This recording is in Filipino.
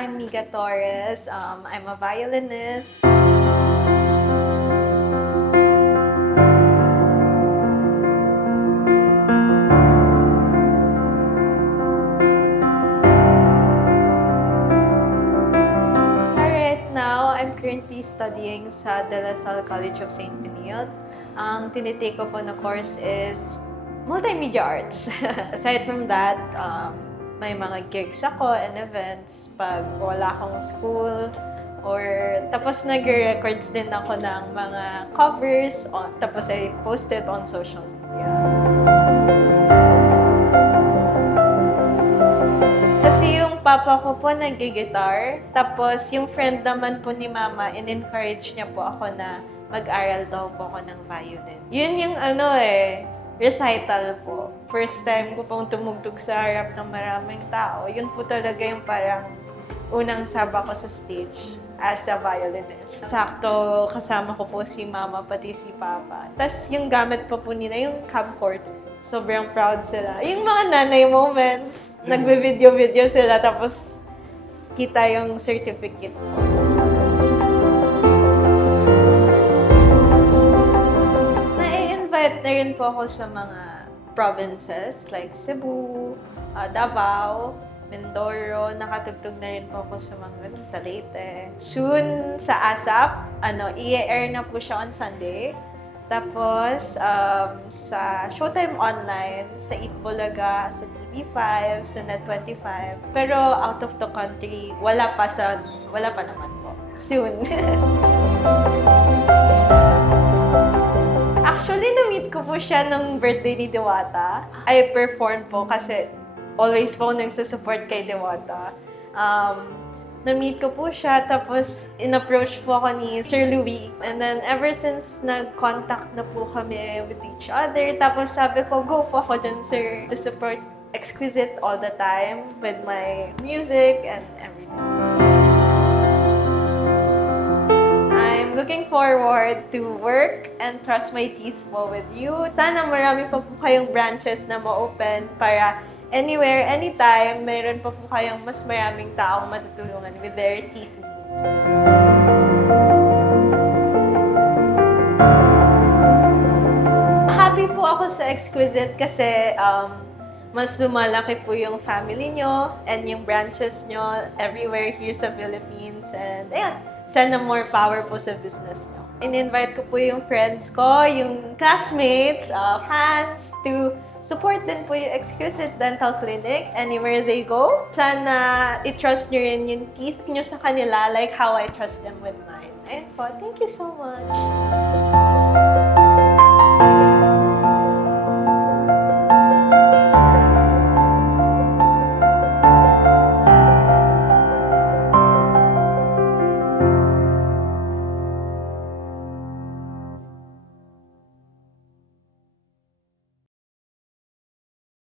I'm Miga Torres. I'm a violinist. Right now, I'm currently studying sa De La Salle College of St. Benilde. Ang tinitake ko po na course is multimedia arts. Aside from that, may mga gigs ako and events pag wala akong school. Tapos nag-records din ako ng mga covers, tapos I post it on social media. Kasi yung papa ko po nag-guitar, tapos yung friend naman po ni mama, in-encourage niya po ako na mag-aral daw po ako ng violin. Yun yung recital po. First time ko pong tumugtog sa harap ng maraming tao. Yun po talaga yung parang unang saba ko sa stage as a violinist. Sakto kasama ko po si mama pati si papa. Tapos yung gamit pa po nila yung camcorder. Sobrang proud sila. Yung mga nanay moments, nagbe-video-video sila tapos kita yung certificate ko. Na-invite na rin po ako sa mga provinces like Cebu, Davao, Mindoro. Nakatugtog na rin po ako sa mga sa Leyte. Soon sa ASAP, i-air na po siya on Sunday. Tapos, sa Showtime Online, sa Eat Bulaga, sa TV5, sa Net25. Pero out of the country, wala pa naman po. Soon. Actually, na-meet ko po siya nung birthday ni Diwata. I performed po kasi always po nagsusupport kay Diwata. Na-meet ko po siya, tapos in-approach po ako ni Sir Louie. And then, ever since nag-contact na po kami with each other, tapos sabi ko, go po ako dyan, sir, to support Exquisite all the time with my music and everything. I'm looking forward to work and trust my teeth po with you. Sana marami pa po kayong branches na ma-open para anywhere, anytime, mayroon pa po kayong mas maraming taong matutulungan with their teeth needs. Happy po ako sa Exquisite kasi mas lumalaki po yung family nyo and yung branches nyo everywhere here sa Philippines. And ayun, sana more power po sa business nyo. In-invite ko po yung friends ko, yung classmates, fans, to support din po yung Exquisite Dental Clinic anywhere they go. Sana i-trust nyo rin yung teeth nyo sa kanila like how I trust them with mine. Ayun po, thank you so much.